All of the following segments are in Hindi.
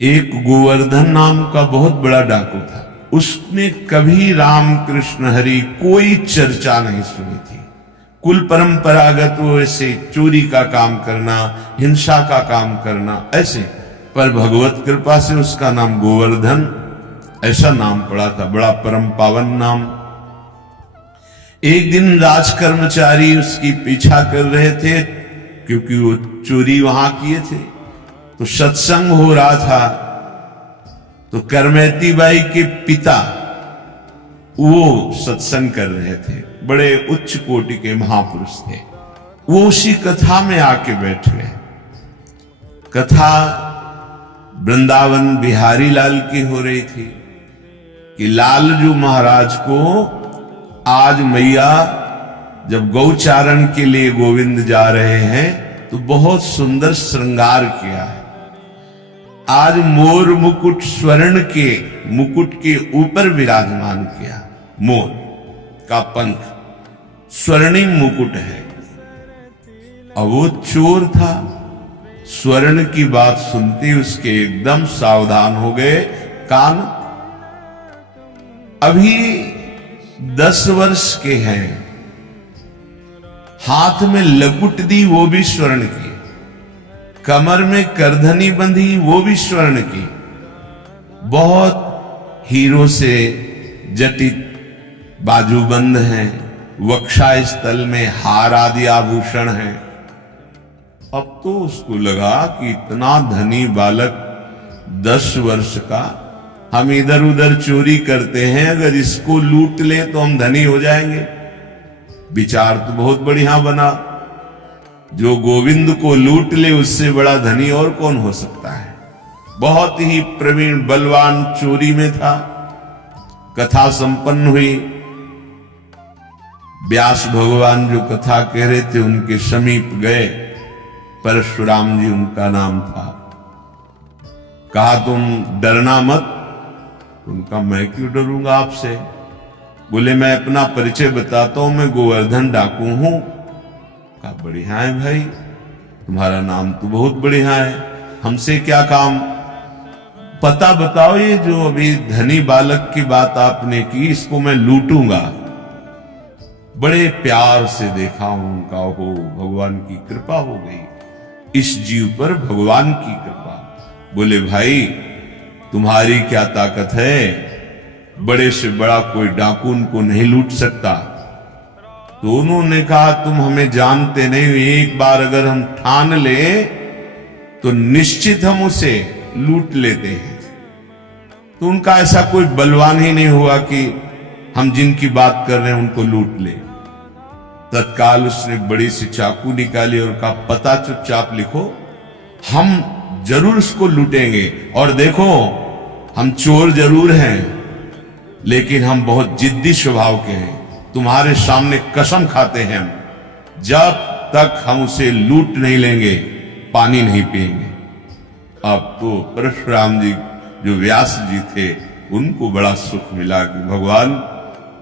एक गोवर्धन नाम का बहुत बड़ा डाकू था। उसने कभी राम कृष्ण हरि कोई चर्चा नहीं सुनी थी। कुल परंपरागत वो ऐसे चोरी का काम करना, हिंसा का काम करना ऐसे, पर भगवत कृपा से उसका नाम गोवर्धन ऐसा नाम पड़ा था, बड़ा परम पावन नाम। एक दिन राज कर्मचारी उसकी पीछा कर रहे थे, क्योंकि वो चोरी वहां किए थे। तो सत्संग हो रहा था, तो करमैती बाई के पिता वो सत्संग कर रहे थे, बड़े उच्च कोटि के महापुरुष थे। वो उसी कथा में आके बैठ गए। कथा वृंदावन बिहारी लाल की हो रही थी कि लालजू महाराज को आज मैया जब गौचारण के लिए गोविंद जा रहे हैं तो बहुत सुंदर श्रृंगार किया है। आज मोर मुकुट स्वर्ण के मुकुट के ऊपर विराजमान किया। मोर का पंख स्वर्णिम मुकुट है। अब वो चोर था, स्वर्ण की बात सुनते उसके एकदम सावधान हो गए कान। अभी 10 वर्ष के हैं, हाथ में लकुट दी वो भी स्वर्ण की, कमर में करधनी बंधी वो भी स्वर्ण की, बहुत हीरो से जटित बाजूबंद हैं, वक्षा स्थल में हार आदि आभूषण हैं। अब तो उसको लगा कि इतना धनी बालक 10 वर्ष का, हम इधर उधर चोरी करते हैं, अगर इसको लूट ले तो हम धनी हो जाएंगे। विचार तो बहुत बढ़िया बना, जो गोविंद को लूट ले उससे बड़ा धनी और कौन हो सकता है। बहुत ही प्रवीण बलवान चोरी में था। कथा संपन्न हुई। व्यास भगवान जो कथा कह रहे थे उनके समीप गए। परशुराम जी उनका नाम था। कहा तुम डरना मत। उनका मैं क्यों डरूंगा आपसे। बोले मैं अपना परिचय बताता हूं, मैं गोवर्धन डाकू हूं। कहा बढ़िया है भाई, तुम्हारा नाम तो बहुत बढ़िया है, हमसे क्या काम। पता बताओ, ये जो अभी धनी बालक की बात आपने की, इसको मैं लूटूंगा। बड़े प्यार से देखा उनका, हो भगवान की कृपा हो गई इस जीव पर, भगवान की कृपा। बोले भाई तुम्हारी क्या ताकत है, बड़े से बड़ा कोई डाकू उनको नहीं लूट सकता। तो उन्होंने कहा तुम हमें जानते नहीं, एक बार अगर हम ठान ले तो निश्चित हम उसे लूट लेते हैं। तो उनका ऐसा कोई बलवान ही नहीं हुआ कि हम जिनकी बात कर रहे हैं उनको लूट ले। तत्काल उसने बड़ी सी चाकू निकाली और कहा पता चुपचाप लिखो, हम जरूर उसको लूटेंगे। और देखो हम चोर जरूर हैं, लेकिन हम बहुत जिद्दी स्वभाव के हैं। तुम्हारे सामने कसम खाते हैं हम, जब तक हम उसे लूट नहीं लेंगे पानी नहीं पिएंगे। अब तो परशुराम जी जो व्यास जी थे उनको बड़ा सुख मिला कि भगवान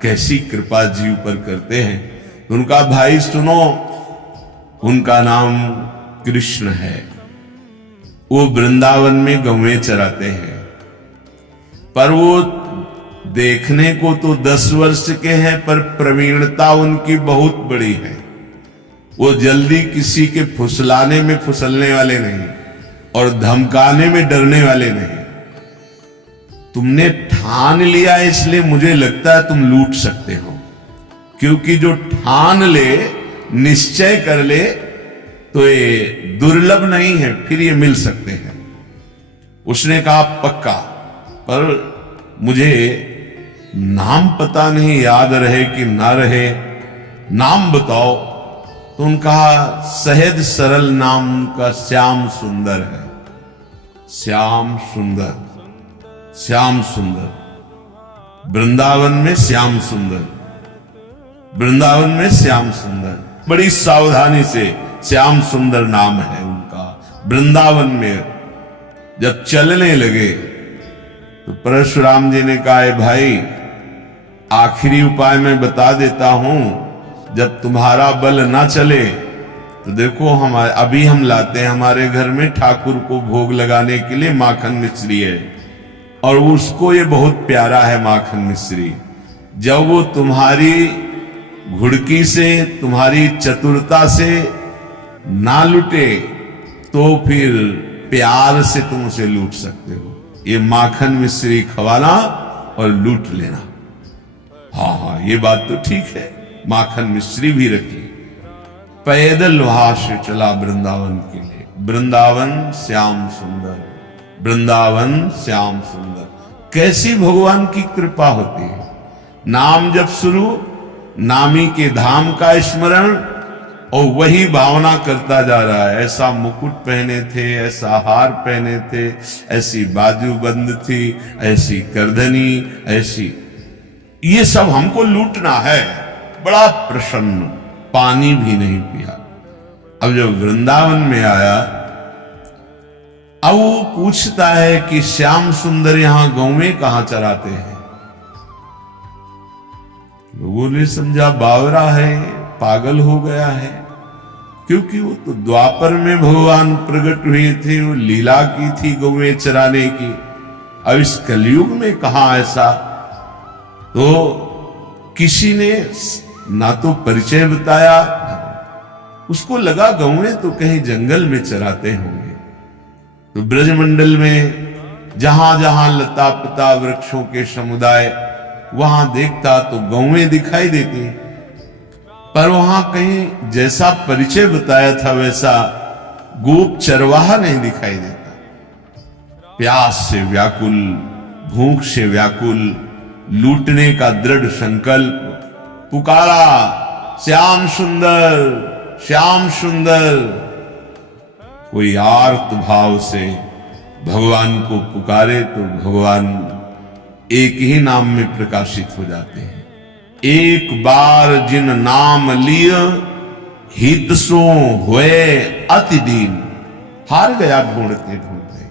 कैसी कृपा जीव पर करते हैं। उनका भाई सुनो, उनका नाम कृष्ण है। वो वृंदावन में गौएं चराते हैं, पर वो देखने को तो 10 वर्ष के हैं, पर प्रवीणता उनकी बहुत बड़ी है। वो जल्दी किसी के फुसलाने में फुसलने वाले नहीं और धमकाने में डरने वाले नहीं। तुमने ठान लिया इसलिए मुझे लगता है तुम लूट सकते हो, क्योंकि जो ठान ले, निश्चय कर ले, तो ये दुर्लभ नहीं है, फिर ये मिल सकते हैं। उसने कहा पक्का, पर मुझे नाम पता नहीं, याद रहे कि ना रहे, नाम बताओ। तो उनका सहज सरल नाम उनका श्याम सुंदर है। श्याम सुंदर, श्याम सुंदर, वृंदावन में श्याम सुंदर, वृंदावन में श्याम सुंदर। बड़ी सावधानी से श्याम सुंदर नाम है उनका। वृंदावन में जब चलने लगे तो परशुराम जी ने कहा भाई आखिरी उपाय मैं बता देता हूं, जब तुम्हारा बल ना चले तो देखो हमारे अभी हम लाते हैं, हमारे घर में ठाकुर को भोग लगाने के लिए माखन मिश्री है, और उसको ये बहुत प्यारा है माखन मिश्री। जब वो तुम्हारी घुड़की से, तुम्हारी चतुरता से ना लुटे तो फिर प्यार से तुम उसे लूट सकते हो। ये माखन मिश्री खवाना और लूट लेना। हाँ हाँ, ये बात तो ठीक है, माखन मिश्री भी रखी। पैदल वहां से चला वृंदावन के लिए। वृंदावन श्याम सुंदर, वृंदावन श्याम सुंदर। कैसी भगवान की कृपा होती है। नाम जब शुरू, नामी के धाम का स्मरण, और वही भावना करता जा रहा है। ऐसा मुकुट पहने थे, ऐसा हार पहने थे, ऐसी बाजूबंद थी, ऐसी करधनी, ऐसी, ये सब हमको लूटना है। बड़ा प्रसन्न, पानी भी नहीं पिया। अब जब वृंदावन में आया, अब वो पूछता है कि श्याम सुंदर यहां गौवें कहां चराते हैं। लोगों ने समझा बावरा है, पागल हो गया है, क्योंकि वो तो द्वापर में भगवान प्रकट हुए थे, वो लीला की थी गौवें चराने की। अब इस कलयुग में कहां ऐसा। तो किसी ने ना तो परिचय बताया, उसको लगा गौवें तो कहीं जंगल में चराते होंगे। तो ब्रजमंडल में जहां जहां लता पता वृक्षों के समुदाय, वहां देखता तो गौवें दिखाई देती, पर वहां कहीं जैसा परिचय बताया था वैसा गोप चरवाहा नहीं दिखाई देता। प्यास से व्याकुल, भूख से व्याकुल, लूटने का दृढ़ संकल्प, पुकारा श्याम सुंदर, श्याम सुंदर। कोई आर्त भाव से भगवान को पुकारे तो भगवान एक ही नाम में प्रकाशित हो जाते हैं। एक बार जिन नाम लिय, हित सो हुए अति दीन। हार गया ढूंढते ढूंढते,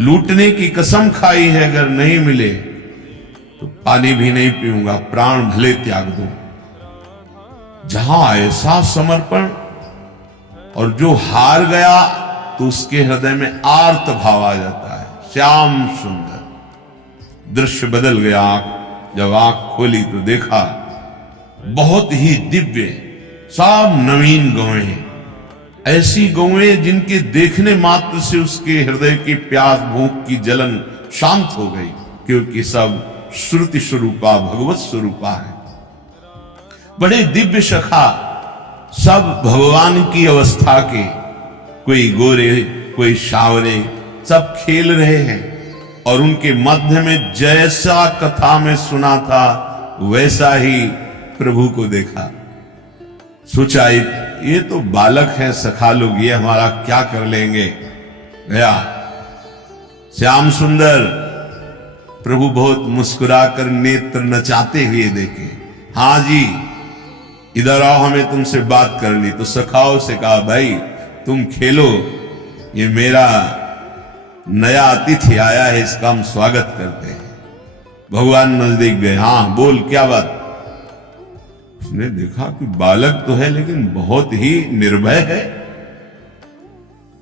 लूटने की कसम खाई है, अगर नहीं मिले तो पानी भी नहीं पीऊंगा, प्राण भले त्याग दो। जहां ऐसा समर्पण, और जो हार गया तो उसके हृदय में आर्त भाव आ जाता है। श्याम सुंदर। दृश्य बदल गया। जब आंख खोली तो देखा बहुत ही दिव्य, सब नवीन गौएं, ऐसी गौएं जिनके देखने मात्र से उसके हृदय की प्यास, भूख की जलन शांत हो गई, क्योंकि सब श्रुति स्वरूपा, भगवत स्वरूपा है। बड़े दिव्य सखा, सब भगवान की अवस्था के, कोई गोरे, कोई सावरे, सब खेल रहे हैं। और उनके मध्य में जैसा कथा में सुना था वैसा ही प्रभु को देखा। सोचा ये तो बालक है सखा लोग, ये हमारा क्या कर लेंगे। गया श्याम सुंदर, प्रभु बहुत मुस्कुराकर नेत्र नचाते हुए देखे। हाँ जी, इधर आओ, हमें तुमसे बात करनी। तो सखाओं से कहा, भाई तुम खेलो, ये मेरा नया अतिथि आया है, इसका हम स्वागत करते हैं। भगवान नजदीक गए। हाँ बोल, क्या बात। उसने देखा कि बालक तो है लेकिन बहुत ही निर्भय है।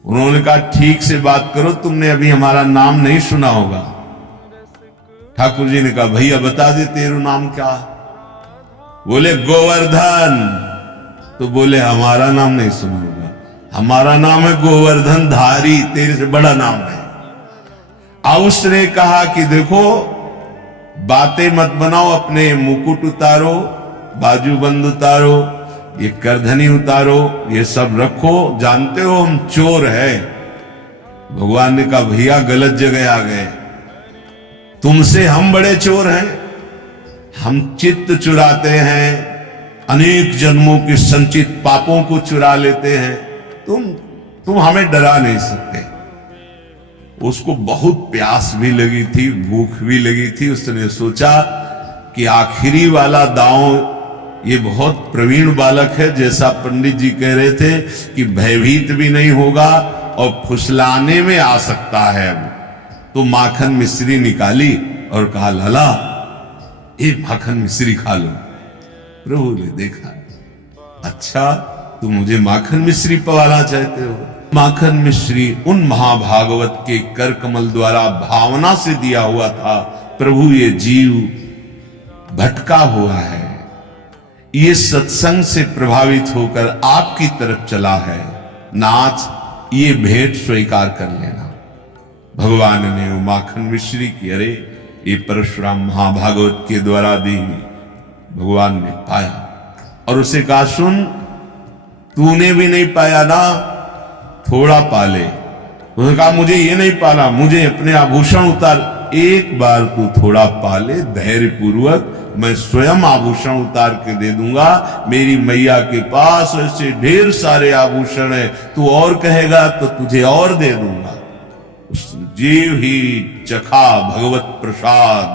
उन्होंने कहा, ठीक से बात करो, तुमने अभी हमारा नाम नहीं सुना होगा। ठाकुर जी ने कहा, भैया बता दे तेरा नाम क्या। बोले गोवर्धन। तो बोले हमारा नाम नहीं सुना होगा, हमारा नाम है गोवर्धन धारी, तेरे से बड़ा नाम है। उसने कहा कि देखो, बातें मत बनाओ, अपने मुकुट उतारो, बाजूबंद उतारो, ये करधनी उतारो, ये सब रखो, जानते हो हम चोर हैं। भगवान ने कहा, भैया गलत जगह आ गए, तुमसे हम बड़े चोर हैं। हम चित्त चुराते हैं, अनेक जन्मों के संचित पापों को चुरा लेते हैं। तुम हमें डरा नहीं सकते। उसको बहुत प्यास भी लगी थी, भूख भी लगी थी। उसने सोचा कि आखिरी वाला दांव, ये बहुत प्रवीण बालक है, जैसा पंडित जी कह रहे थे कि भयभीत भी नहीं होगा और फुसलाने में आ सकता है। तो माखन मिश्री निकाली और कहा, लाला ये माखन मिश्री खा लो। प्रभु ने देखा, अच्छा तुम मुझे माखन मिश्री पवाना चाहते हो? माखन मिश्री उन महाभागवत के कर कमल द्वारा भावना से दिया हुआ था। प्रभु ये जीव भटका हुआ है, ये सत्संग से प्रभावित होकर आपकी तरफ चला है, नाथ ये भेंट स्वीकार कर लेना। भगवान ने वो माखन मिश्री की, अरे ये परशुराम महाभागवत के द्वारा दी, भगवान ने पाया और उसे कहा, सुन तूने भी नहीं पाया ना, थोड़ा पाले। उसने कहा मुझे ये नहीं पाला, मुझे अपने आभूषण उतार। एक बार तू थोड़ा पाले धैर्य पूर्वक, मैं स्वयं आभूषण उतार के दे दूंगा। मेरी मैया के पास ऐसे ढेर सारे आभूषण है, तू और कहेगा तो तुझे और दे दूंगा। उस जीव ही चखा भगवत प्रसाद,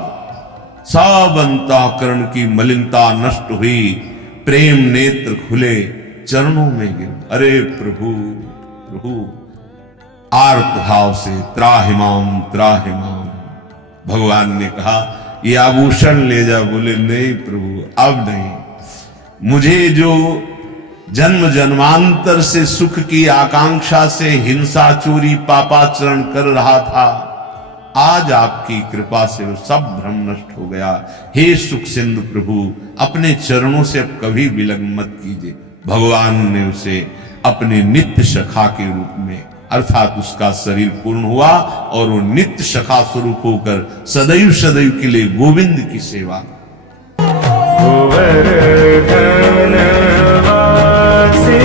सब अंतःकरण की मलिनता नष्ट हुई, प्रेम नेत्र खुले, चरणों में गिर, अरे प्रभु प्रभु, आर्त भाव से त्राहिमाम त्राहिमाम। भगवान ने कहा ये आभूषण ले जा। बोले नहीं प्रभु अब नहीं, मुझे जो जन्म जन्मांतर से सुख की आकांक्षा से हिंसा चोरी पापाचरण कर रहा था, आज आपकी कृपा से वो सब भ्रम नष्ट हो गया। हे सुख सिंधु प्रभु, अपने चरणों से अब कभी विलंब मत कीजिए। भगवान ने उसे अपने नित्य सखा के रूप में, अर्थात उसका शरीर पूर्ण हुआ और वो नित्य सखा स्वरूप होकर सदैव सदैव के लिए गोविंद की सेवा। गोवर्धन वासी